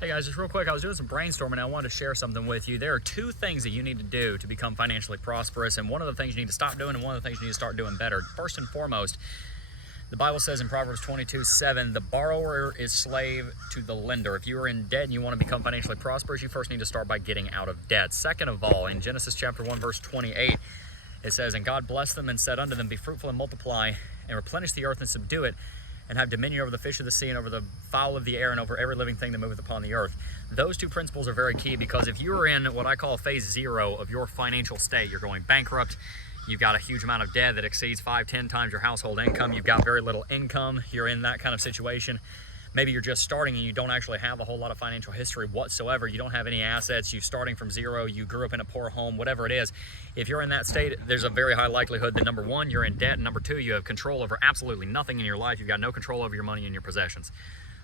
Hey guys, just real quick, I was doing some brainstorming and I wanted to share something with you. There are two things that you need to do to become financially prosperous, and one of the things you need to stop doing and one of the things you need to start doing better. First and foremost, the Bible says in Proverbs 22:7, the borrower is slave to the lender. If you are in debt and you want to become financially prosperous, you first need to start by getting out of debt. Second of all, in Genesis chapter 1, verse 28, it says, "And God blessed them and said unto them, Be fruitful and multiply, and replenish the earth and subdue it, and have dominion over the fish of the sea and over the fowl of the air and over every living thing that moveth upon the earth." Those two principles are very key, because if you're in what I call phase 0 of your financial state, you're going bankrupt, you've got a huge amount of debt that exceeds 5-10 times your household income, you've got very little income, you're in that kind of situation. Maybe you're just starting and you don't actually have a whole lot of financial history whatsoever. You don't have any assets. You're starting from zero. You grew up in a poor home, whatever it is. If you're in that state, there's a very high likelihood that number one, you're in debt. And number two, you have control over absolutely nothing in your life. You've got no control over your money and your possessions.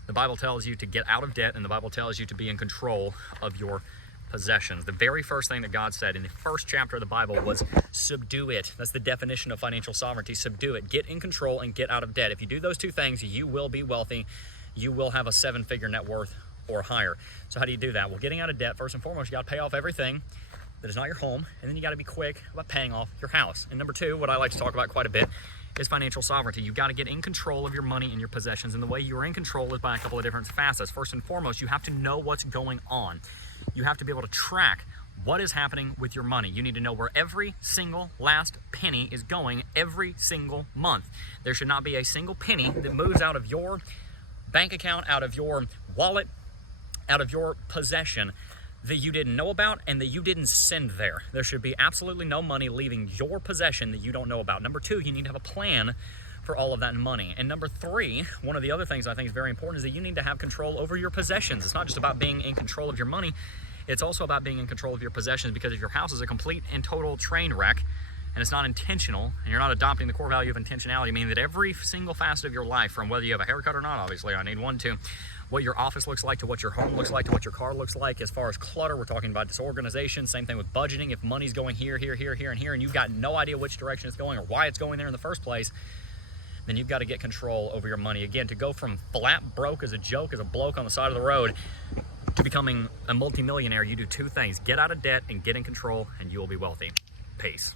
The Bible tells you to get out of debt, and the Bible tells you to be in control of your possessions. The very first thing that God said in the first chapter of the Bible was subdue it. That's the definition of financial sovereignty. Subdue it. Get in control and get out of debt. If you do those two things, you will be wealthy. You will have a 7-figure net worth or higher. So how do you do that? Well, getting out of debt, first and foremost, you got to pay off everything that is not your home, and then you got to be quick about paying off your house. And number two, what I like to talk about quite a bit, is financial sovereignty. You got to get in control of your money and your possessions, and the way you're in control is by a couple of different facets. First and foremost, you have to know what's going on. You have to be able to track what is happening with your money. You need to know where every single last penny is going every single month. There should not be a single penny that moves out of your bank account, out of your wallet, out of your possession that you didn't know about and that you didn't send there. There should be absolutely no money leaving your possession that you don't know about. Number two, you need to have a plan for all of that money. And number three, one of the other things I think is very important is that you need to have control over your possessions. It's not just about being in control of your money, it's also about being in control of your possessions, because if your house is a complete and total train wreck, and it's not intentional, and you're not adopting the core value of intentionality, meaning that every single facet of your life, from whether you have a haircut or not, obviously I need one to what your office looks like, to what your home looks like, to what your car looks like. As far as clutter, we're talking about disorganization. Same thing with budgeting. If money's going here, here, here, here, and here, and you've got no idea which direction it's going or why it's going there in the first place, then you've got to get control over your money. Again, to go from flat broke as a joke, as a bloke on the side of the road, to becoming a multimillionaire, you do two things: get out of debt and get in control, and you will be wealthy. Peace.